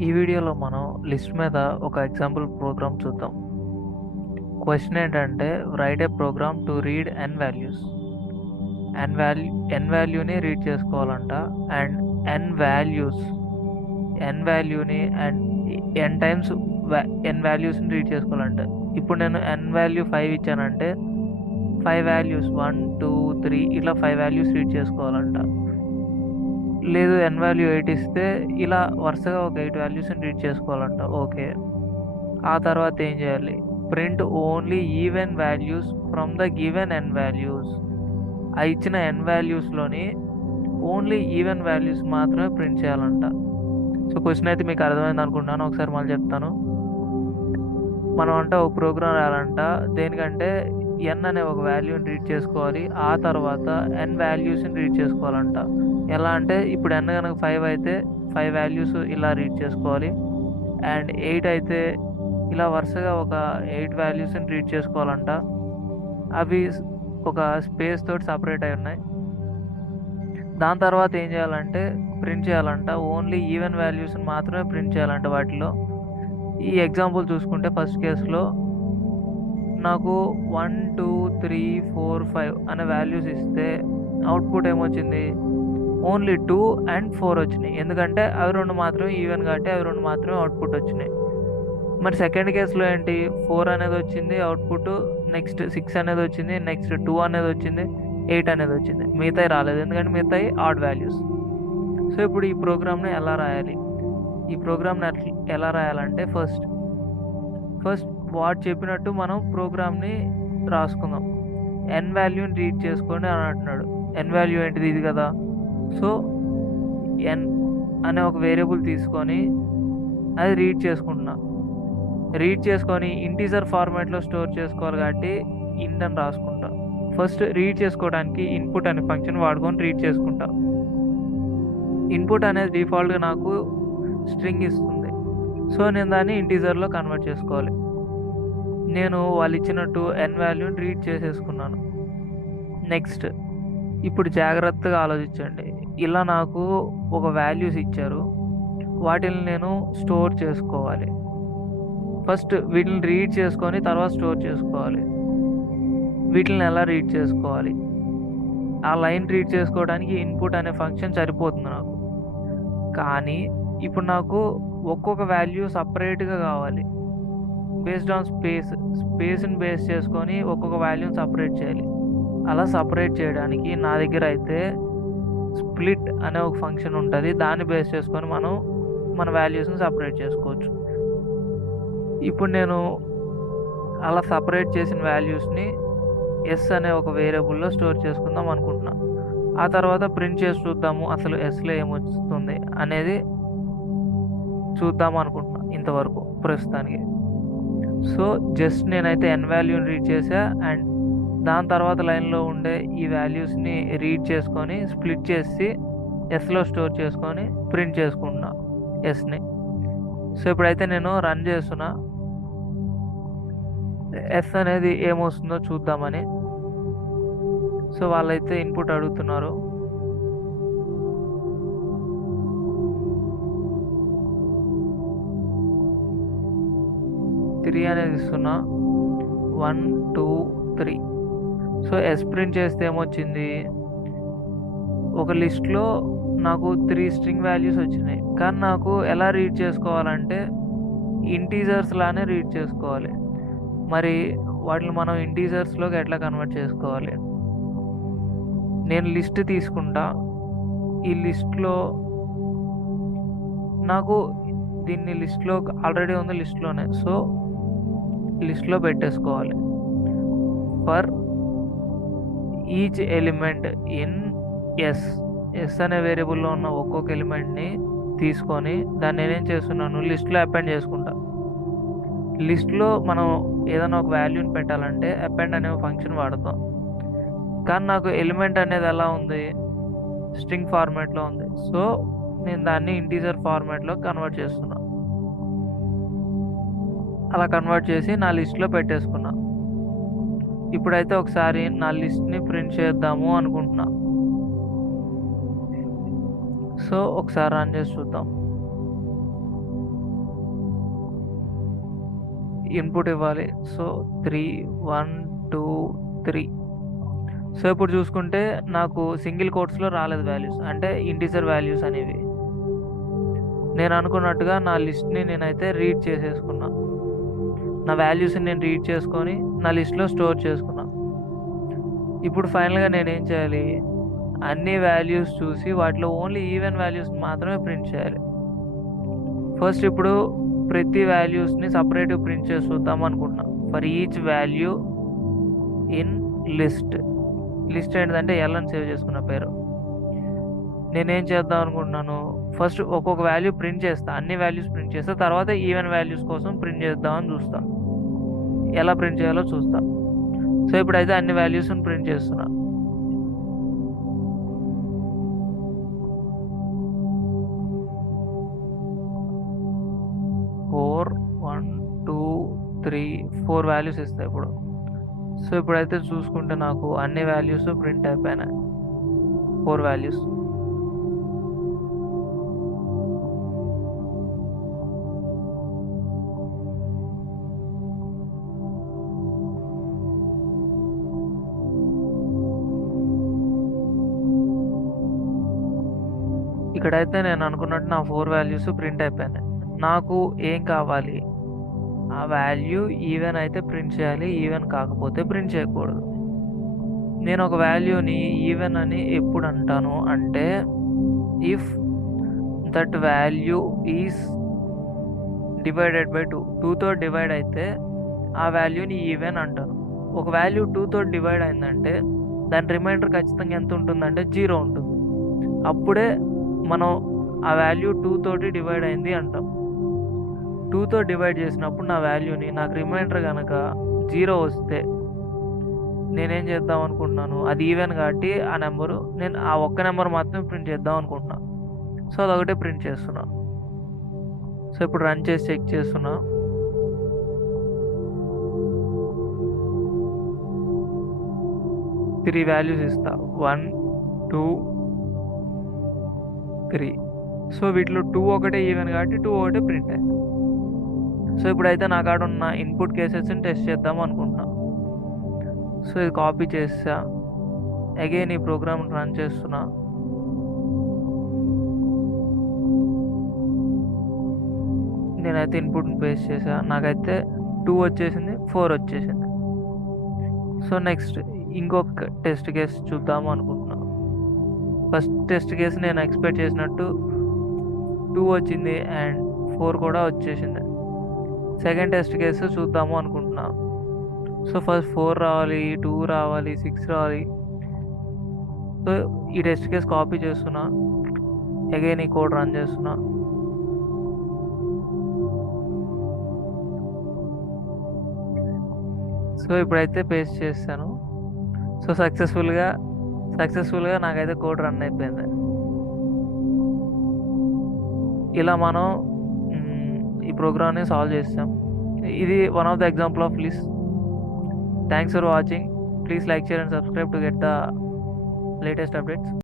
ఈ వీడియోలో మనం లిస్ట్ మీద ఒక ఎగ్జాంపుల్ ప్రోగ్రామ్ చూద్దాం. క్వశ్చన్ ఏంటంటే write a program to read n values. n వాల్యూని రీడ్ చేసుకోవాలంట. అండ్ n వాల్యూస్ n వాల్యూని అండ్ n టైమ్స్ n వాల్యూస్ని రీడ్ చేసుకోవాలంట. ఇప్పుడు నేను n వాల్యూ 5 ఇచ్చానంటే 5 వాల్యూస్ 1 2 3 ఇట్లా 5 వాల్యూస్ రీడ్ చేసుకోవాలంట. లేదు n వాల్యూ 8 ఇస్తే ఇలా వరుసగా ఒక 8 వాల్యూస్ని రీడ్ చేసుకోవాలంట. ఓకే, ఆ తర్వాత ఏం చేయాలి? Print only even values from the given n values. ఆ ఇచ్చిన n వాల్యూస్లోని ఓన్లీ ఈవెన్ వాల్యూస్ మాత్రమే ప్రింట్ చేయాలంట. సో క్వశ్చన్ అయితే మీకు అర్థమైంది అనుకుంటున్నాను. ఒకసారి మళ్ళీ చెప్తాను. మనం అంటే ఒక ప్రోగ్రామ్ రాయాలంట. దేనికంటే n అనే ఒక వాల్యూని రీడ్ చేసుకోవాలి. ఆ తర్వాత n వాల్యూస్ని రీడ్ చేసుకోవాలంట. ఎలా అంటే ఇప్పుడు n కనుక 5 అయితే 5 వాల్యూస్ ఇలా రీడ్ చేసుకోవాలి. అండ్ 8 అయితే ఇలా వరుసగా ఒక 8 వాల్యూస్ని రీడ్ చేసుకోవాలంట. అవి ఒక స్పేస్ తోటి సపరేట్ అయి ఉన్నాయి. దాని తర్వాత ఏం చేయాలంటే ప్రింట్ చేయాలంట. ఓన్లీ ఈవెన్ వాల్యూస్ని మాత్రమే ప్రింట్ చేయాలంట వాటిలో. ఈ ఎగ్జాంపుల్ చూసుకుంటే ఫస్ట్ కేసులో నాకు 1 2 3 4 5 అనే వాల్యూస్ ఇస్తే అవుట్పుట్ ఏమొచ్చింది? ఓన్లీ 2 అండ్ 4 వచ్చినాయి. ఎందుకంటే అవి రెండు మాత్రమే ఈవెన్ కాబట్టి అవి రెండు మాత్రమే అవుట్పుట్ వచ్చినాయి. మరి సెకండ్ కేసులో ఏంటి? 4 అనేది వచ్చింది అవుట్పుట్, నెక్స్ట్ 6 అనేది వచ్చింది, నెక్స్ట్ 2 అనేది వచ్చింది, 8 అనేది వచ్చింది. మిగతాయి రాలేదు ఎందుకంటే మిగతాయి ఆడ్ వాల్యూస్. సో ఇప్పుడు ఈ ప్రోగ్రామ్ని ఎలా రాయాలి? ఈ ప్రోగ్రామ్ని ఎలా రాయాలంటే ఫస్ట్ వాడు చెప్పినట్టు మనం ప్రోగ్రామ్ని రాసుకుందాం. n వాల్యూని రీడ్ చేసుకోండి అని అంటున్నాడు. n వాల్యూ ఏంటిది? ఇది కదా. సో n అనే ఒక వేరియబుల్ తీసుకొని అది రీడ్ చేసుకొని ఇంటీజర్ ఫార్మాట్లో స్టోర్ చేసుకోవాలి కాబట్టి ఇంట్ అని రాసుకుంటా. ఫస్ట్ రీడ్ చేసుకోవడానికి ఇన్పుట్ అనే ఫంక్షన్ వాడుకొని రీడ్ చేసుకుంటా. ఇన్పుట్ అనేది డిఫాల్ట్గా నాకు స్ట్రింగ్ ఇస్తుంది. సో నేను దాన్ని ఇంటీజర్లో కన్వర్ట్ చేసుకోవాలి. నేను వాళ్ళు ఇచ్చినట్టు n వాల్యూని రీడ్ చేసేసుకున్నాను. నెక్స్ట్ ఇప్పుడు జాగ్రత్తగా ఆలోచించండి. ఇలా నాకు ఒక వాల్యూస్ ఇచ్చారు, వాటిని నేను స్టోర్ చేసుకోవాలి. ఫస్ట్ వీటిని రీడ్ చేసుకొని తర్వాత స్టోర్ చేసుకోవాలి. వీటిని ఎలా రీడ్ చేసుకోవాలి? ఆ లైన్ రీడ్ చేసుకోవడానికి ఇన్పుట్ అనే ఫంక్షన్ సరిపోతుంది నాకు. కానీ ఇప్పుడు నాకు ఒక్కొక్క వాల్యూ సపరేట్గా కావాలి. బేస్డ్ ఆన్ స్పేస్ని బేస్ చేసుకొని ఒక్కొక్క వాల్యూని సపరేట్ చేయాలి. అలా సపరేట్ చేయడానికి నా దగ్గర అయితే స్ప్లిట్ అనే ఒక ఫంక్షన్ ఉంటుంది. దాన్ని బేస్ చేసుకొని మనం మన వాల్యూస్ని సపరేట్ చేసుకోవచ్చు. ఇప్పుడు నేను అలా సపరేట్ చేసిన వాల్యూస్ని ఎస్ అనే ఒక వేరియబుల్లో స్టోర్ చేసుకుందాం అనుకుంటున్నా. ఆ తర్వాత ప్రింట్ చేసి చూద్దాము అసలు ఎస్లో ఏమొస్తుంది అనేది చూద్దాం అనుకుంటున్నా ఇంతవరకు ప్రస్తుతానికి. సో జస్ట్ నేనైతే n వాల్యూని రీడ్ చేసా అండ్ దాని తర్వాత లైన్లో ఉండే ఈ వాల్యూస్ని రీడ్ చేసుకొని స్ప్లిట్ చేసి ఎస్లో స్టోర్ చేసుకొని ప్రింట్ చేసుకుంటున్నా ఎస్ని. సో ఇప్పుడైతే నేను రన్ చేస్తున్నా. ఎస్ అనేది ఏమొస్తుందో చూద్దామని. సో వాళ్ళైతే ఇన్పుట్ అడుగుతున్నారు. త్రీ అనేది ఇస్తున్నా. 1 2 3. సో ఎస్ ప్రింట్ చేస్తే ఏమొచ్చింది? ఒక లిస్ట్లో నాకు 3 స్ట్రింగ్ వాల్యూస్ వచ్చినాయి. కానీ నాకు ఎలా రీడ్ చేసుకోవాలంటే ఇంటీజర్స్ లానే రీడ్ చేసుకోవాలి. మరి వాటిని మనం ఇంటీజర్స్లోకి ఎట్లా కన్వర్ట్ చేసుకోవాలి? నేను లిస్ట్ తీసుకుంటా. ఈ లిస్ట్లో నాకు దీన్ని లిస్ట్లో ఆల్రెడీ ఉంది లిస్ట్లోనే. సో లిస్ట్లో పెట్టేసుకోవాలి. For each element in S అనే వేరియబుల్లో ఉన్న ఒక్కొక్క ఎలిమెంట్ని తీసుకొని దాన్ని నేనేం చేస్తున్నాను? లిస్ట్లో అపెండ్ చేసుకుంటా. లిస్ట్లో మనం ఏదైనా ఒక వాల్యూని పెట్టాలంటే అపెండ్ అనే ఫంక్షన్ వాడతాం. కానీ నాకు ఎలిమెంట్ అనేది ఎలా ఉంది? స్ట్రింగ్ ఫార్మాట్లో ఉంది. సో నేను దాన్ని ఇంటీజర్ ఫార్మాట్లో కన్వర్ట్ చేస్తున్నా. అలా కన్వర్ట్ చేసి నా లిస్ట్లో పెట్టేసుకున్నా. ఇప్పుడైతే ఒకసారి నా లిస్ట్ని ప్రింట్ చేద్దాము అనుకుంటున్నా. సో ఒకసారి రన్ చేసి చూద్దాం. ఇన్పుట్ ఇవ్వాలి. సో 3 1 2 3. సో ఇప్పుడు చూసుకుంటే నాకు సింగిల్ కోట్స్లో రాలేదు వాల్యూస్, అంటే ఇంటిజర్ వాల్యూస్ అనేవి. నేను అనుకున్నట్టుగా నా లిస్ట్ని నేనైతే రీడ్ చేసేసుకున్నా. నా వాల్యూస్ని నేను రీడ్ చేసుకొని నా లిస్ట్లో స్టోర్ చేసుకున్నా. ఇప్పుడు ఫైనల్గా నేనేం చేయాలి, అన్ని వాల్యూస్ చూసి వాటిలో ఓన్లీ ఈవెన్ వాల్యూస్ మాత్రమే ప్రింట్ చేయాలి. ఫస్ట్ ఇప్పుడు ప్రతి వాల్యూస్ని సపరేట్గా ప్రింట్ చేసి చూద్దాం అనుకుంటున్నా. For each value in list. List ఏంటంటే ఎల్ అని సేవ్ చేసుకున్న పేరు. నేనేం చేద్దాం అనుకుంటున్నాను, ఫస్ట్ ఒక్కొక్క వాల్యూ ప్రింట్ చేస్తా, అన్ని వాల్యూస్ ప్రింట్ చేస్తా, తర్వాత ఈవెన్ వాల్యూస్ కోసం ప్రింట్ చేద్దామని చూస్తా. ఎలా ప్రింట్ చేయాలో చూస్తా. సో ఇప్పుడైతే అన్ని వాల్యూస్ని ప్రింట్ చేస్తున్నా. ఫోర్ 1 2 3 4 వాల్యూస్ ఇస్తాయి ఇప్పుడు. సో ఇప్పుడైతే చూసుకుంటే నాకు అన్ని వాల్యూస్ ప్రింట్ అయిపోయినాయి, 4 వాల్యూస్. ఇక్కడైతే నేను అనుకున్నట్టు నా 4 వాల్యూస్ ప్రింట్ అయిపోయినాయి. నాకు ఏం కావాలి, ఆ వాల్యూ ఈవెన్ అయితే ప్రింట్ చేయాలి, ఈవెన్ కాకపోతే ప్రింట్ చేయకూడదు. నేను ఒక వాల్యూని ఈవెన్ అని ఎప్పుడు అంటాను అంటే, if that value is divided by 2, 2తో డివైడ్ అయితే ఆ వాల్యూని ఈవెన్ అంటాను. ఒక వాల్యూ 2తో డివైడ్ అయిందంటే దాని రిమైండర్ ఖచ్చితంగా ఎంత ఉంటుందంటే 0 ఉంటుంది. అప్పుడే మనం ఆ వాల్యూ 2 తోటి డివైడ్ అయింది అంటాం. 2తో డివైడ్ చేసినప్పుడు నా వాల్యూని, నాకు రిమైండర్ కనుక 0 వస్తే నేనేం చేద్దాం అనుకుంటున్నాను, అది ఈవెన్ కాబట్టి ఆ నెంబరు నేను ఆ ఒక్క నెంబర్ మాత్రమే ప్రింట్ చేద్దాం అనుకుంటున్నా. సో అదొకటే ప్రింట్ చేస్తున్నా. సో ఇప్పుడు రన్ చేసి చెక్ చేస్తున్నా. త్రీ వాల్యూస్ ఇస్తా, 1 2 3. సో వీటిలో 2 ఒకటే ఈవెన్ కాబట్టి 2 ఒకటే ప్రింట్ అయింది. సో ఇప్పుడైతే నా కాడ ఉన్న ఇన్పుట్ కేసెస్ని టెస్ట్ చేద్దాం అనుకుంటున్నా. సో ఇది కాపీ చేసా, అగైన్ ఈ ప్రోగ్రామ్ రన్ చేస్తున్నా. నేనైతే ఇన్పుట్ని పేస్ట్ చేసా, నాకైతే 2 వచ్చేసింది, 4 వచ్చేసింది. సో నెక్స్ట్ ఇంకొక టెస్ట్ కేసు చూద్దాము అనుకుంటున్నా. ఫస్ట్ టెస్ట్ కేసు నేను ఎక్స్పెక్ట్ చేసినట్టు 2 వచ్చింది అండ్ 4 కూడా వచ్చేసింది. సెకండ్ టెస్ట్ కేసు చూద్దాము అనుకుంటున్నా. సో ఫస్ట్ 4 రావాలి, 2 రావాలి, 6 రావాలి. సో ఈ టెస్ట్ కేసు కాపీ చేస్తున్నా, అగైన్ ఈ కోడ్ రన్ చేస్తున్నా. సో ఇప్పుడైతే పేస్ట్ చేస్తాను. సో సక్సెస్ఫుల్గా నాకైతే కోడ్ రన్ అయిపోయింది. ఇలా మనం ఈ ప్రోగ్రామ్ని సాల్వ్ చేస్తాం. ఇది one of the example of list. Thanks for watching. Please like, share and subscribe to get the latest updates.